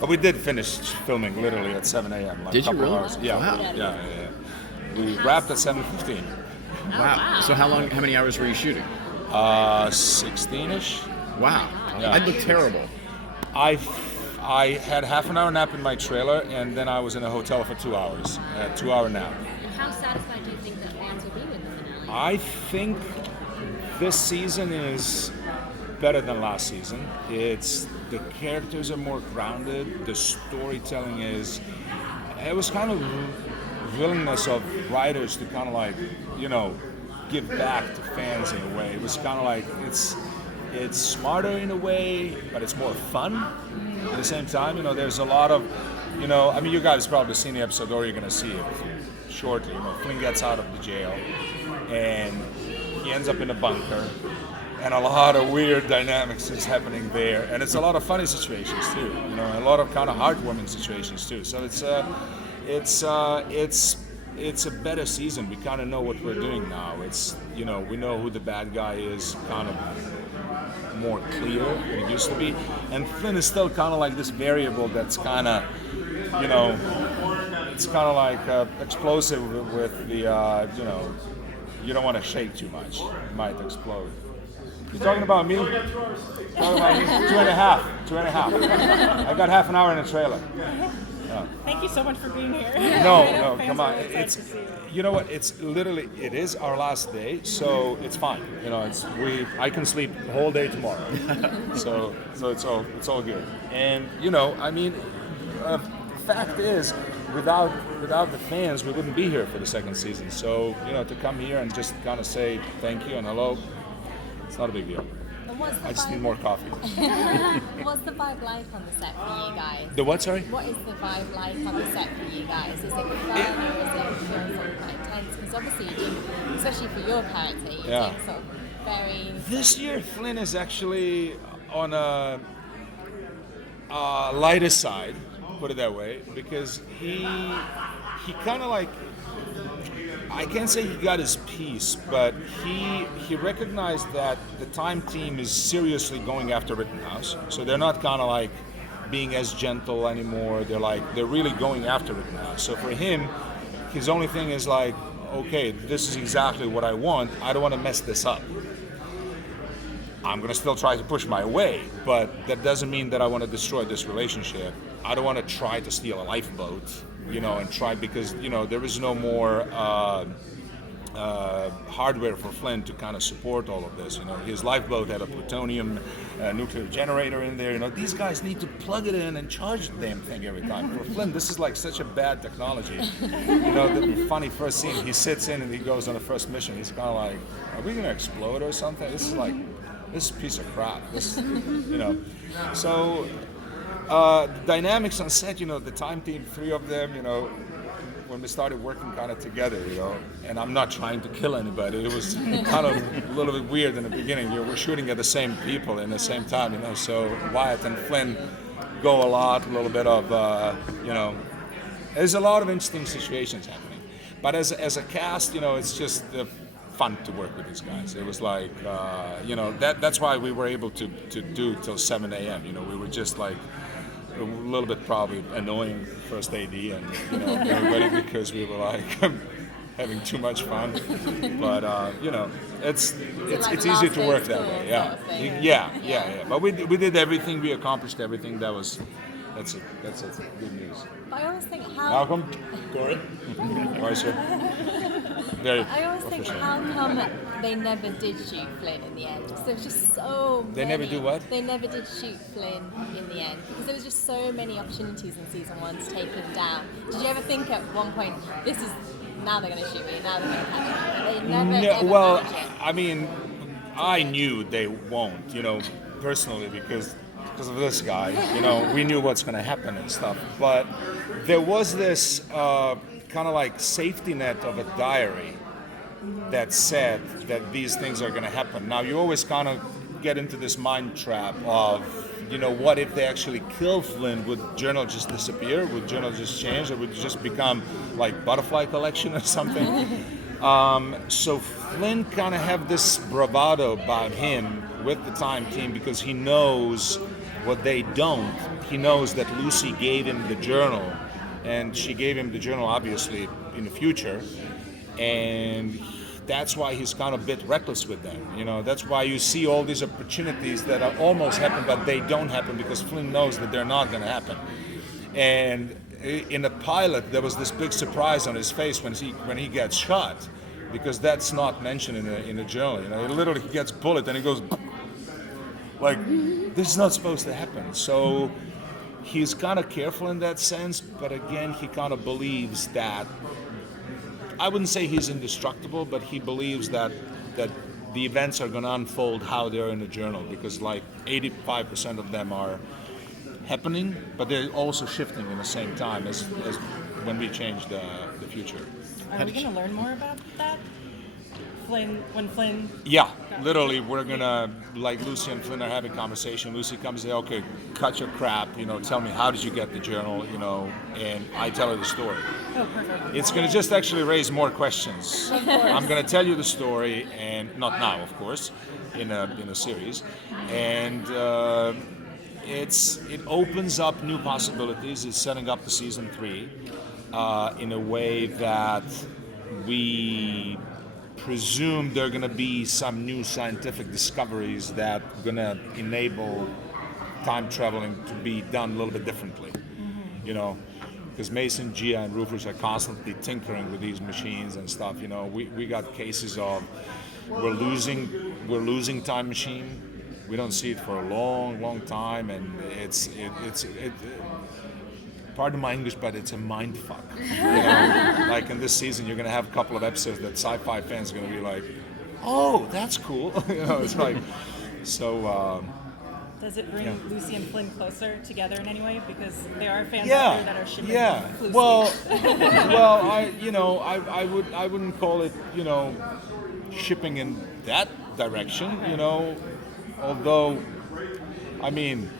But we did finish filming literally at 7 a.m. Like Did a you couple really? hours. Yeah, Wow. yeah. We wrapped at 7:15. Wow. So how many hours were you shooting? 16-ish. Wow. Yeah. I'd look terrible. I had half an hour nap in my trailer, and then I was in a hotel for 2 hours. A 2-hour nap. And how satisfied do you think that fans will be with the finale? I think this season is better than last season. The characters are more grounded. The storytelling is. It was kind of willingness of writers to kind of like, give back to fans in a way. It was kind of like it's smarter in a way, but it's more fun at the same time. There's a lot of, you guys probably seen the episode, or you're gonna see it shortly. Flynn gets out of the jail, and he ends up in a bunker, and a lot of weird dynamics is happening there, and it's a lot of funny situations too. A lot of kind of heartwarming situations too. So it's a better season. We kind of know what we're doing now. We know who the bad guy is, kind of more clear than it used to be. And Flynn is still kind of like this variable that's kind of, it's kind of like explosive with the, you don't want to shake too much. It might explode. You talking about me? Talking about me? 2.5. I got half an hour in a trailer. Thank you so much for being here. No, Fans come are on. excited to see it. You know what? It is our last day, so it's fine. I can sleep the whole day tomorrow. so it's all good. And fact is, without the fans, we wouldn't be here for the second season. So to come here and just kind of say thank you and hello, it's not a big deal. And what's the I just vibe- need more coffee. What's the vibe like on the set for you guys? The what? Sorry. What is the vibe like on the set for you guys? Is it fun or is it sort of quite intense? Because obviously you do, especially for your character, you Yeah. do sort of very... This year, Flynn is actually on a lighter side, put it that way, because he kind of like, I can't say he got his piece, but he recognized that the Time team is seriously going after Rittenhouse, so they're not kind of like being as gentle anymore. They're really going after Rittenhouse. So for him, his only thing is like, okay, this is exactly what I want. I don't want to mess this up. I'm going to still try to push my way, but that doesn't mean that I want to destroy this relationship. I don't want to try to steal a lifeboat, and try, because, there is no more hardware for Flynn to kind of support all of this. His lifeboat had a plutonium nuclear generator in there. These guys need to plug it in and charge the damn thing every time. For Flynn, this is like such a bad technology. The funny first scene, he sits in and he goes on the first mission. He's kind of like, are we going to explode or something? This is a piece of crap. So the dynamics on set, the Time team, 3 of them, when we started working kind of together, and I'm not trying to kill anybody. It was kind of a little bit weird in the beginning. We're shooting at the same people in the same time, so Wyatt and Flynn go a little bit of, there's a lot of interesting situations happening. But as a cast, it's just fun to work with these guys. It was like, that's why we were able to do till 7 a.m. We were just like a little bit probably annoying first AD and everybody, because we were like having too much fun. But it's like easy to work last that day way. school Yeah. sort of thing. Yeah. But we did everything. We accomplished everything. That's it. Good news. But I always think how... Malcolm, Goran, all right, sir. Very I always think, official. how come they never did shoot Flynn in the end? Because there was just so many. They never do what? They never did shoot Flynn in the end. Because there was just so many opportunities in season 1 to take him down. Did you ever think at one point, now they're going to shoot me, now they're going to catch me? But they never, ever Well, managed it. I mean, I knew they won't, personally, because of this guy. We knew what's going to happen and stuff. But there was this kind of like safety net of a diary that said that these things are going to happen. Now, you always kind of get into this mind trap of, what if they actually kill Flynn? Would Journal just disappear? Would Journal just change? Or would it just become like Butterfly Collection or something? So Flynn kind of have this bravado about him with the Time team, because he knows What they don't, he knows that Lucy gave him the journal, and she gave him the journal obviously in the future, and that's why he's kind of a bit reckless with them. That's why you see all these opportunities that are almost happen, but they don't happen because Flynn knows that they're not going to happen. And in the pilot, there was this big surprise on his face when he gets shot, because that's not mentioned in the journal. Literally he gets bullet and he goes like, this is not supposed to happen. So he's kind of careful in that sense, but again, he kind of believes that, I wouldn't say he's indestructible, but he believes that the events are going to unfold how they're in the journal, because like 85% of them are happening, but they're also shifting in the same time as when we change the future. Are we going to learn more about that? When Flynn... Yeah, literally, we're going to, like Lucy and Flynn are having a conversation. Lucy comes and says, okay, cut your crap, tell me, how did you get the journal, and I tell her the story. Oh, perfect. It's going to just actually raise more questions. I'm going to tell you the story, and not now, of course, in a series, and it opens up new possibilities. It's setting up the season 3 in a way that we presume there are going to be some new scientific discoveries that are going to enable time traveling to be done a little bit differently. Because Mason, Gia, and Rufus are constantly tinkering with these machines and stuff. We got cases of we're losing time machine. We don't see it for a long time, and it's pardon my English, but it's a mind fuck. Like in this season, you're gonna have a couple of episodes that sci-fi fans are gonna be like, "Oh, that's cool." It's like, so. Does it bring Lucy and Flynn closer together in any way? Because there are fans Yeah, out there that are shipping Lucy. Well, I wouldn't call it, shipping in that direction, although, I mean,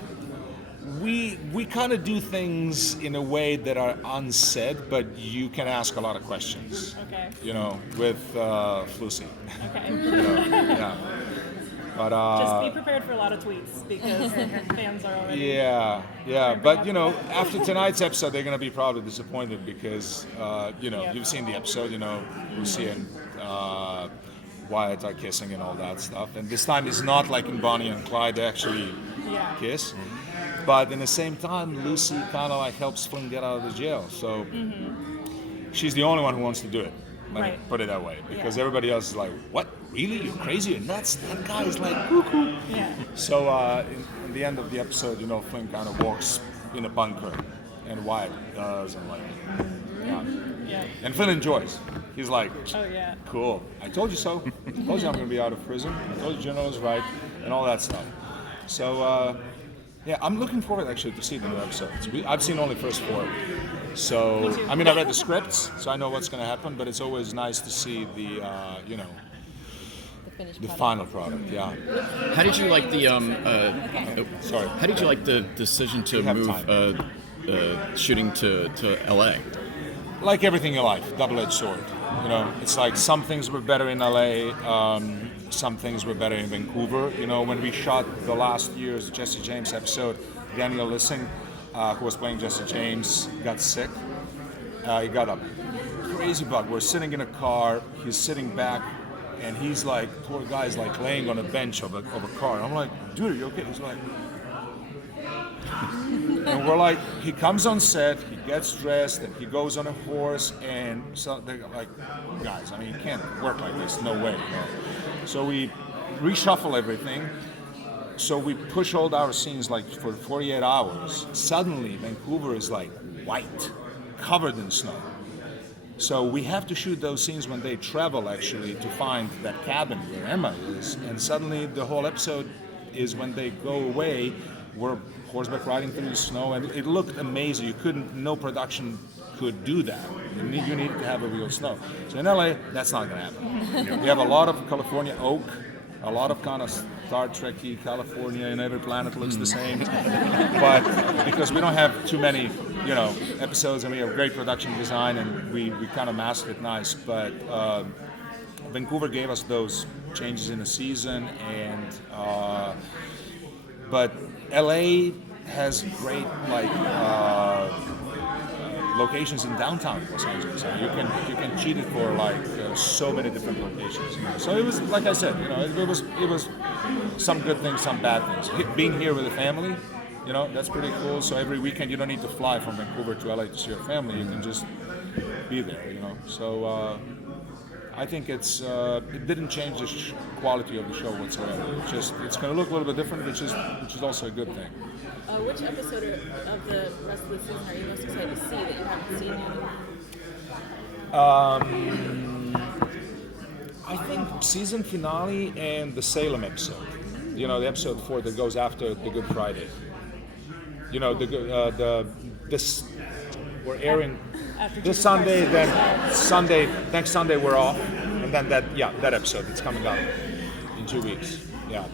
we kind of do things in a way that are unsaid, but you can ask a lot of questions. Okay. With Lucy. Okay. Yeah. But just be prepared for a lot of tweets because fans are already. Yeah. But after tonight's episode, they're gonna be probably disappointed because you've seen the episode. Lucy and Wyatt are kissing and all that stuff, and this time it's not like in Bonnie and Clyde. They actually kiss. But in the same time, Lucy kind of like helps Flynn get out of the jail. So she's the only one who wants to do it. Let me put it that way. Because everybody else is like, what? Really? You're crazy? You're nuts? That guy is like, cuckoo. Yeah. So in the end of the episode, Flynn kind of walks in a bunker. And Wyatt does. And like, Yeah. And Flynn enjoys. He's like, oh yeah. Cool. I told you so. I told you I'm going to be out of prison. I told you General was right. And all that stuff. So, I'm looking forward actually to see the new episodes. I've seen only the first 4. So, I mean, I read the scripts, so I know what's going to happen, but it's always nice to see the final product, How did you like the sorry. How did you like the decision to move shooting to LA? Like everything in life, double-edged sword. It's like some things were better in LA, some things were better in Vancouver. When we shot the last year's Jesse James episode, Daniel Lissing, who was playing Jesse James, got sick. He got a crazy bug. We're sitting in a car, he's sitting back, and he's like, poor guy's like laying on a bench of a car. I'm like, dude, are you okay? He's like, and we're like, he comes on set, he gets dressed, and he goes on a horse, and so they're like, guys, I mean, you can't work like this, no way. So we reshuffle everything. So we push all our scenes like for 48 hours. Suddenly, Vancouver is like white, covered in snow. So we have to shoot those scenes when they travel actually to find that cabin where Emma is. And suddenly the whole episode is when they go away, we're horseback riding through the snow, and it looked amazing. No production could do that. You need to have a real snow. So in LA, that's not going to happen. We have a lot of California oak, a lot of kind of Star Trek-y California, and every planet looks the same. But because we don't have too many, episodes, and we have great production design, and we kind of masked it nice. But Vancouver gave us those changes in the season, and but LA has great like locations in downtown Los Angeles. And you can cheat it for like so many different locations. So it was, like I said, it was some good things, some bad things. Being here with the family, that's pretty cool. So every weekend you don't need to fly from Vancouver to LA to see your family. You can just be there. So I think it didn't change the quality of the show whatsoever. It's going to look a little bit different, which is also a good thing. Which episode of the rest of the season are you most excited to see that you haven't seen yet? I think season finale and the Salem episode. The episode 4 that goes after the Good Friday. This we're airing this Sunday. Then next Sunday we're off, and then that episode that's coming up in 2 weeks. Yeah.